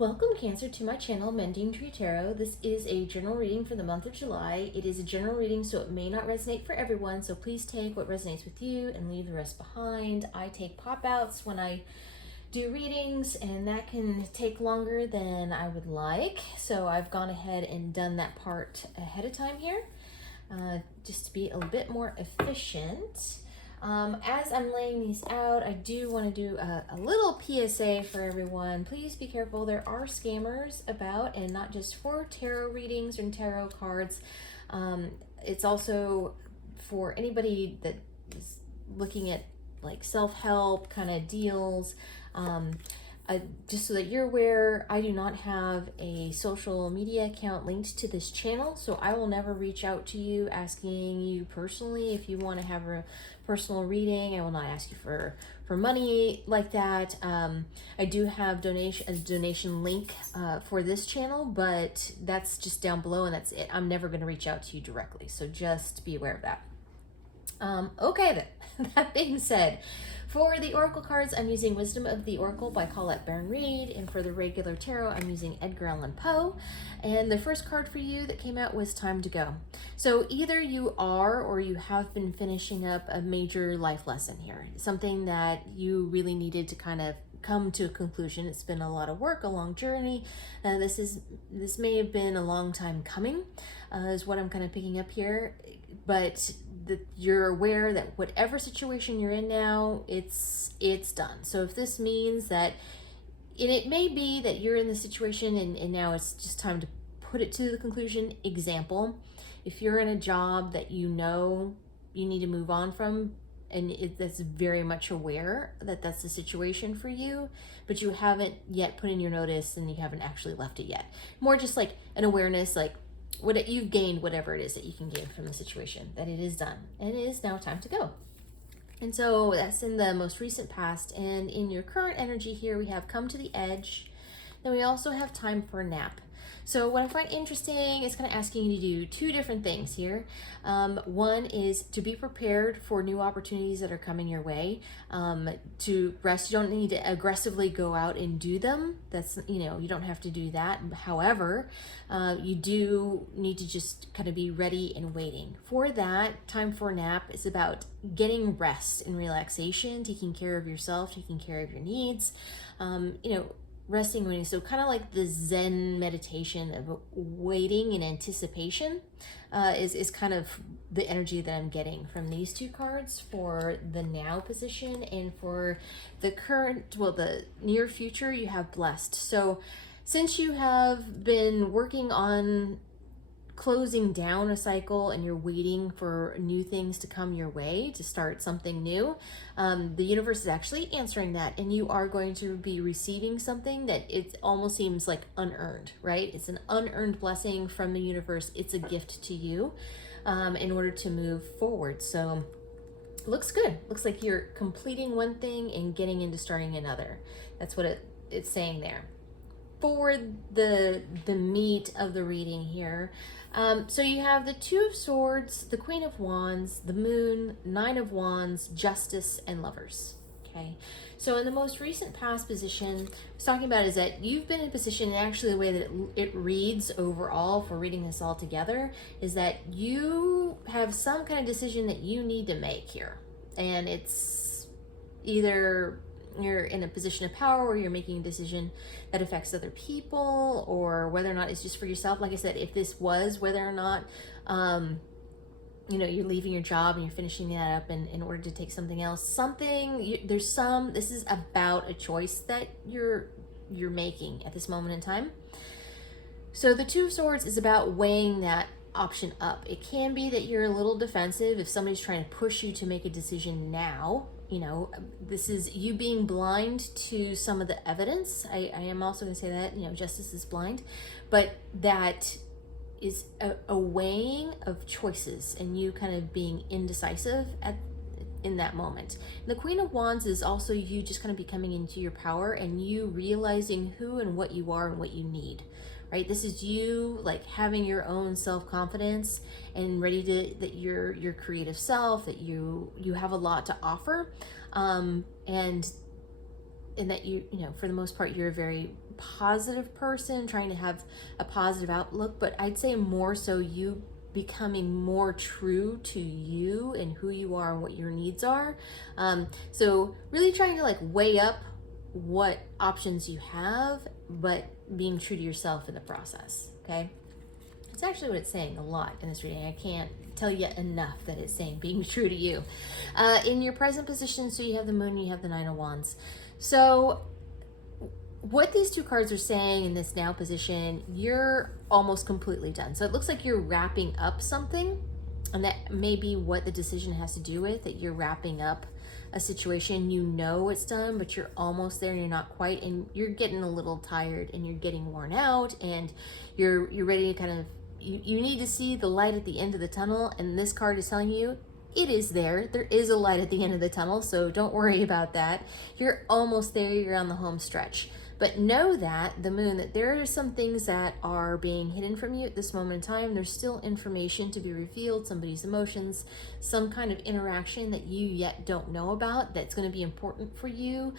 Welcome, Cancer, to my channel, Mending Tree Tarot. This is a general reading for the month of July. It is a general reading, so it may not resonate for everyone, so please take what resonates with you and leave the rest behind. I take pop-outs when I do readings, and that can take longer than I would like, so I've gone ahead and done that part ahead of time here, just to be a bit more efficient. As I'm laying these out, I do want to do a little PSA for everyone. Please be careful. There are scammers about, and not just for tarot readings and tarot cards. It's also for anybody that is looking at like self-help kind of deals. Just so that you're aware, I do not have a social media account linked to this channel, so I will never reach out to you asking you personally if you want to have a personal reading. I will not ask you for money like that. I do have a donation link for this channel, but that's just down below, and that's it. I'm never going to reach out to you directly, so just be aware of that. Okay then, that being said, for the Oracle cards, I'm using Wisdom of the Oracle by Colette Baron-Reid, and for the regular tarot, I'm using Edgar Allan Poe. And the first card for you that came out was Time to Go. So either you are or you have been finishing up a major life lesson here, something that you really needed to kind of come to a conclusion. It's been a lot of work, a long journey. This may have been a long time coming, is what I'm kind of picking up here, but that you're aware that whatever situation you're in now, it's done. So if this means that, and it may be that you're in the situation and now it's just time to put it to the conclusion. Example, if you're in a job that you know you need to move on from, and that's very much aware that that's the situation for you, but you haven't yet put in your notice and you haven't actually left it yet. More just like an awareness, like what you've gained, whatever it is that you can gain from the situation, that it is done and it is now time to go. And so that's in the most recent past. And in your current energy here, we have Come to the Edge. Then we also have Time for a Nap. So what I find interesting is kind of asking you to do two different things here. One is to be prepared for new opportunities that are coming your way. To rest, you don't need to aggressively go out and do them. That's, you don't have to do that. However, you do need to just kind of be ready and waiting. For that, Time for a Nap is about getting rest and relaxation, taking care of yourself, taking care of your needs, resting, waiting. So kind of like the Zen meditation of waiting in anticipation is kind of the energy that I'm getting from these two cards for the now position. And for the current, well, the near future, you have Blessed. So since you have been working on closing down a cycle and you're waiting for new things to come your way to start something new, the universe is actually answering that, and you are going to be receiving something that it almost seems like unearned, right? It's an unearned blessing from the universe. It's a gift to you in order to move forward. So looks good. Looks like you're completing one thing and getting into starting another. That's what it's saying there. For the meat of the reading here, so you have the Two of Swords, the Queen of Wands, the Moon, Nine of Wands, Justice, and Lovers. Okay, so in the most recent past position, I was talking about is that you've been in a position, and actually the way that it reads overall for reading this all together is that you have some kind of decision that you need to make here, and it's either you're in a position of power or you're making a decision that affects other people, or whether or not it's just for yourself. Like I said, if this was whether or not you're leaving your job and you're finishing that up in order to take something else, this is about a choice that you're making at this moment in time. So the Two of Swords is about weighing that option up. It can be that you're a little defensive if somebody's trying to push you to make a decision now. This is you being blind to some of the evidence. I am also going to say that, justice is blind, but that is a weighing of choices and you kind of being indecisive in that moment. And the Queen of Wands is also you just kind of becoming into your power and you realizing who and what you are and what you need. Right? This is you like having your own self-confidence and ready to, that your creative self, that you have a lot to offer. And that you know, for the most part, you're a very positive person, trying to have a positive outlook, but I'd say more so you becoming more true to you and who you are and what your needs are. So really trying to like weigh up what options you have, but being true to yourself in the process. Okay. It's actually what it's saying a lot in this reading. I can't tell you enough that it's saying being true to you. In your present position, so you have the Moon, you have the Nine of Wands. So what these two cards are saying in this now position, you're almost completely done. So it looks like you're wrapping up something, and that may be what the decision has to do with, that you're wrapping up a situation. You know it's done, but you're almost there and you're not quite, and you're getting a little tired and you're getting worn out, and you're ready to kind of, you need to see the light at the end of the tunnel, and this card is telling you it is there. There is a light at the end of the tunnel, so don't worry about that. You're almost there. You're on the home stretch. But know that, the Moon, that there are some things that are being hidden from you at this moment in time. There's still information to be revealed, somebody's emotions, some kind of interaction that you yet don't know about that's going to be important for you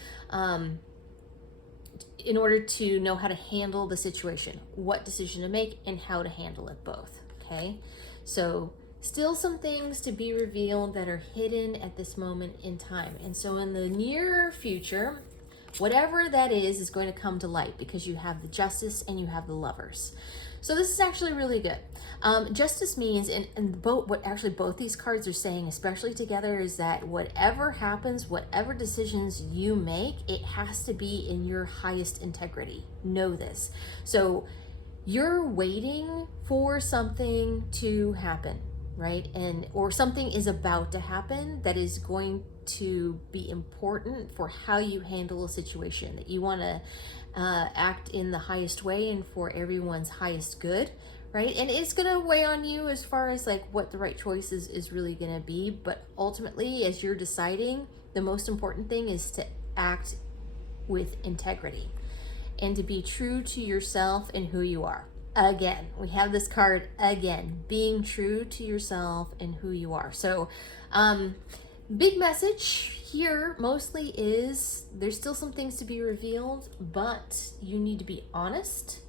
in order to know how to handle the situation, what decision to make, and how to handle it both, okay? So still some things to be revealed that are hidden at this moment in time. And so in the near future, whatever that is going to come to light, because you have the Justice and you have the Lovers. So this is actually really good. Justice means, and both these cards are saying, especially together, is that whatever happens, whatever decisions you make, it has to be in your highest integrity. Know this. So you're waiting for something to happen, right? Or something is about to happen that is going to be important for how you handle a situation, that you want to act in the highest way and for everyone's highest good, right? And it's going to weigh on you as far as like what the right choice is really going to be. But ultimately, as you're deciding, the most important thing is to act with integrity and to be true to yourself and who you are. Again, we have this card again, being true to yourself and who you are. So big message here mostly is there's still some things to be revealed, but you need to be honest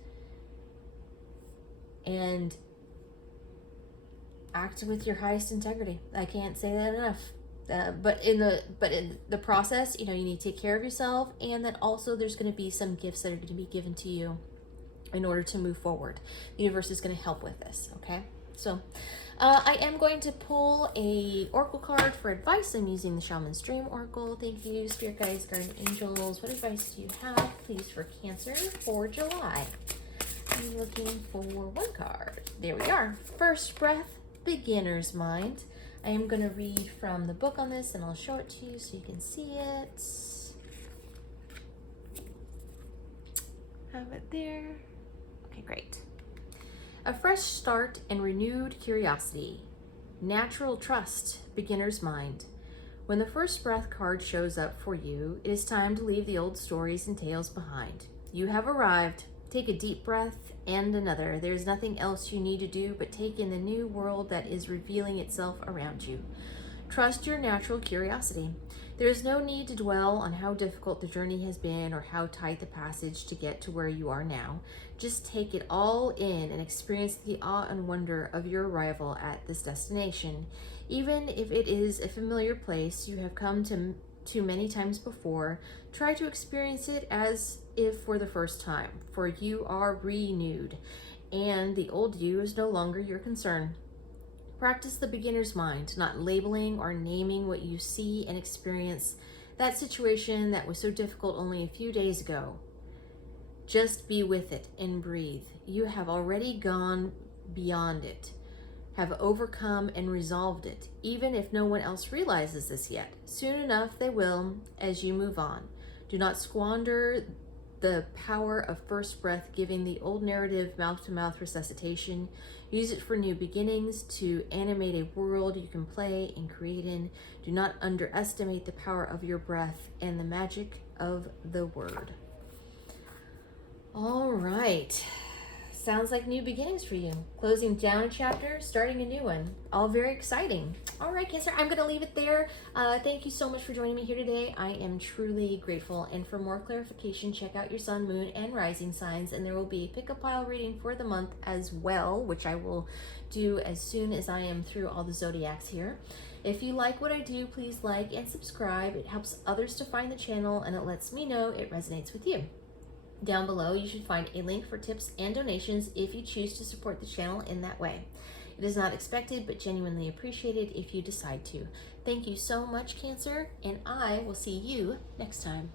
and act with your highest integrity. I can't say that enough. But in the process, you need to take care of yourself, and then also there's going to be some gifts that are going to be given to you in order to move forward. The universe is going to help with this, okay? So I am going to pull a oracle card for advice. I'm using the Shaman's Dream Oracle. Thank you, Spirit Guides, Guardian Angels. What advice do you have, please, for Cancer for July? I'm looking for one card. There we are. First Breath, Beginner's Mind. I am going to read from the book on this, and I'll show it to you so you can see it. Have it there. Okay, great. A fresh start and renewed curiosity. Natural trust, beginner's mind. When the First Breath card shows up for you, it is time to leave the old stories and tales behind. You have arrived. Take a deep breath and another. There's nothing else you need to do but take in the new world that is revealing itself around you. Trust your natural curiosity. There is no need to dwell on how difficult the journey has been or how tight the passage to get to where you are now. Just take it all in and experience the awe and wonder of your arrival at this destination. Even if it is a familiar place you have come to many times before, try to experience it as if for the first time, for you are renewed, and the old you is no longer your concern. Practice the beginner's mind, not labeling or naming what you see and experience. That situation that was so difficult only a few days ago. Just be with it and breathe. You have already gone beyond it, have overcome and resolved it, even if no one else realizes this yet. Soon enough they will as you move on. Do not squander the power of first breath, giving the old narrative mouth-to-mouth resuscitation. Use it for new beginnings, to animate a world you can play and create in. Do not underestimate the power of your breath and the magic of the word. All right. sounds like new beginnings for you. Closing down a chapter, starting a new one. All very exciting. All right, Cancer, I'm going to leave it there. Thank you so much for joining me here today. I am truly grateful. And for more clarification, check out your sun, moon, and rising signs. And there will be a pick a pile reading for the month as well, which I will do as soon as I am through all the zodiacs here. If you like what I do, please like and subscribe. It helps others to find the channel, and it lets me know it resonates with you. Down below, you should find a link for tips and donations if you choose to support the channel in that way. It is not expected, but genuinely appreciated if you decide to. Thank you so much, Cancer, and I will see you next time.